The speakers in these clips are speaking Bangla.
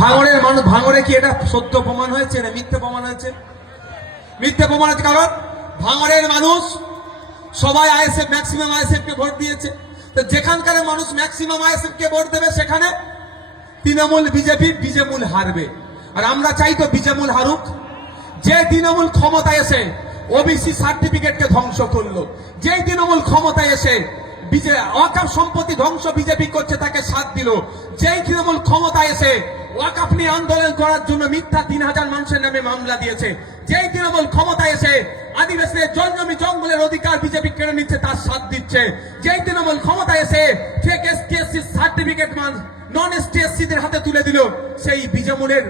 ভাঙড়ের মানুষ, ভাঙড়ে কি এটা সত্য প্রমাণ হয়েছে না মিথ্যে প্রমাণ হয়েছে? মিথ্যে প্রমাণ হয়েছে, কারণ ভাঙড়ের মানুষ সবাই আইএসএফ, ম্যাক্সিমাম আইএসএফ কে ভোট দিয়েছে। তো যেখানকার মানুষ ম্যাক্সিমাম আইএসএফ কে ভোট দেবে সেখানে তৃণমূল বিজেমূল হারবে। আর আমরা চাই তো বিজেমূল হারুক। যে তৃণমূল ক্ষমতায় এসে ওবিসি সার্টিফিকেটকে ধ্বংস করলো, যেই তৃণমূল ক্ষমতায় এসে ওয়াকফ সম্পত্তি ধ্বংস বিজেপি করছে তাকে সাথ দিল, যেই তৃণমূল ক্ষমতায় এসে ওয়াকফ নিয়ে আন্দোলন করার জন্য মিথ্যা 3000 মানুষের নামে মামলা দিয়েছে, যেই তৃণমূল ক্ষমতায় এসে আদিবাসীদের জমি জঙ্গলের অধিকার বিজেপি কেড়ে নিচ্ছে তার সাথ দিচ্ছে, যেই তৃণমূল ক্ষমতায় এসে ফেক এসটি সার্টিফিকেট নন এসটি-এসসিদের হাতে তুলে দিল, সেই বিজেমূলের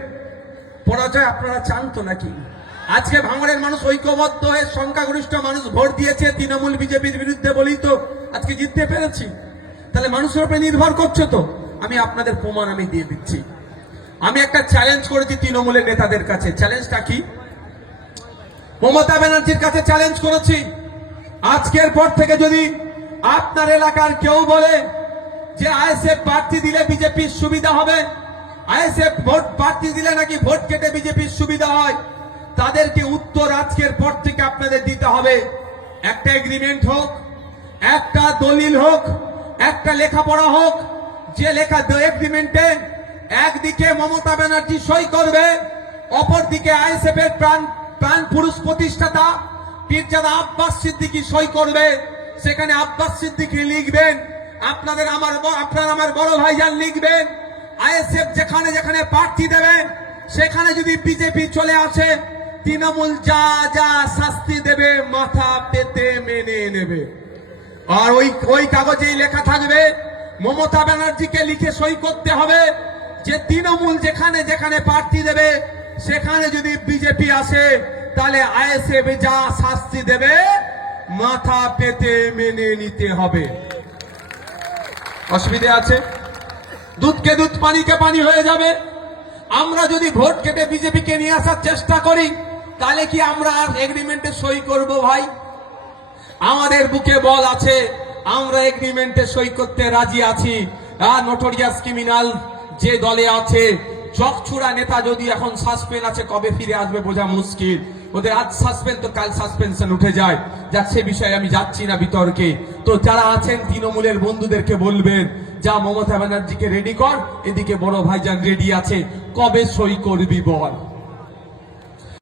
পরাজয় আপনারা চান তো নাকি? আজকে ভাঙড়ের মানুষ ঐক্যবদ্ধ হয়ে সংখ্যাগরিষ্ঠ মানুষ ভোট দিয়েছে তৃণমূল বিজেপির বিরুদ্ধে বলেই তো আজকে জিততে পেরেছি। তাহলে মানুষের উপরে নির্ভর করছে তো। আমি আপনাদের প্রমাণ আমি দিয়ে দিচ্ছি। আমি একটা চ্যালেঞ্জ করেছি তৃণমূলের নেতাদের কাছে। চ্যালেঞ্জটা কি? মমতা ব্যানার্জির কাছে চ্যালেঞ্জ করেছি, আজকের পর থেকে যদি আপনার এলাকার কেউ বলে যে আইএসএফ প্রার্থী দিলে বিজেপির সুবিধা হবে, আইএসএফ ভোট প্রার্থী দিলে নাকি ভোট কেটে বিজেপির সুবিধা হয়, তাদেরকে উত্তর আজকের পর থেকে আপনাদের দিতে হবে। একটা এগ্রিমেন্ট হোক, একটা দলিল হোক, একটা লেখাপড়া হোক, যে লেখা এগ্রিমেন্টে একদিকে মমতা ব্যানার্জি সই করবে, অপরদিকে আইএসএফ এর প্রাণ পুরুষ প্রতিষ্ঠাতা পীরজাদা আব্বাস সিদ্দিকী সই করবে। সেখানে আব্বাস সিদ্দিকী লিখবেন, আপনারা আমার বড় ভাইজান লিখবেন, আইএসএফ যেখানে যেখানে প্রার্থী দেবে সেখানে যদি বিজেপি চলে আসে তৃণমূল যা যা শাস্তি দেবে মাথা পেতে মেনে নেবে। আর ওই কাগজেই লেখা থাকবে, মমতা ব্যানার্জিকে লিখে সই করতে হবে যে তৃণমূল যেখানে যেখানে প্রার্থী দেবে সেখানে যদি বিজেপি আসে তাহলে আইএসএফ যা শাস্তি দেবে মাথা পেতে মেনে নিতে হবে। অসুবিধা আছে? দুধকে দুধ পানিকে পানি হয়ে যাবে। আমরা যদি ভোট কেটে বিজেপিকে নিয়ে আসার চেষ্টা করি তাহলে কি আমরা আর এগ্রিমেন্টে সই করব? ভাই, আমাদের বুকে বল আছে, আমরা এগ্রিমেন্টে সই করতে রাজি আছি। আর নোটোরিয়াস ক্রিমিনাল যে দলে আছে, চকছুড়া নেতা যদি এখন সাসপেন্ড আছে, কবে ফিরে আসবে বোঝা মুশকিল। ওদের আজ সাসপেন্ড তো কাল সাসপেনশন উঠে যায়। যাক, সে বিষয়ে আমি যাচ্ছি না বিতর্কে। তো যারা আছেন তৃণমূলের বন্ধুদেরকে বলবেন, যা মমতা ব্যানার্জিকে রেডি কর, এদিকে বড় ভাইজান রেডি আছে, কবে সই করবি বল।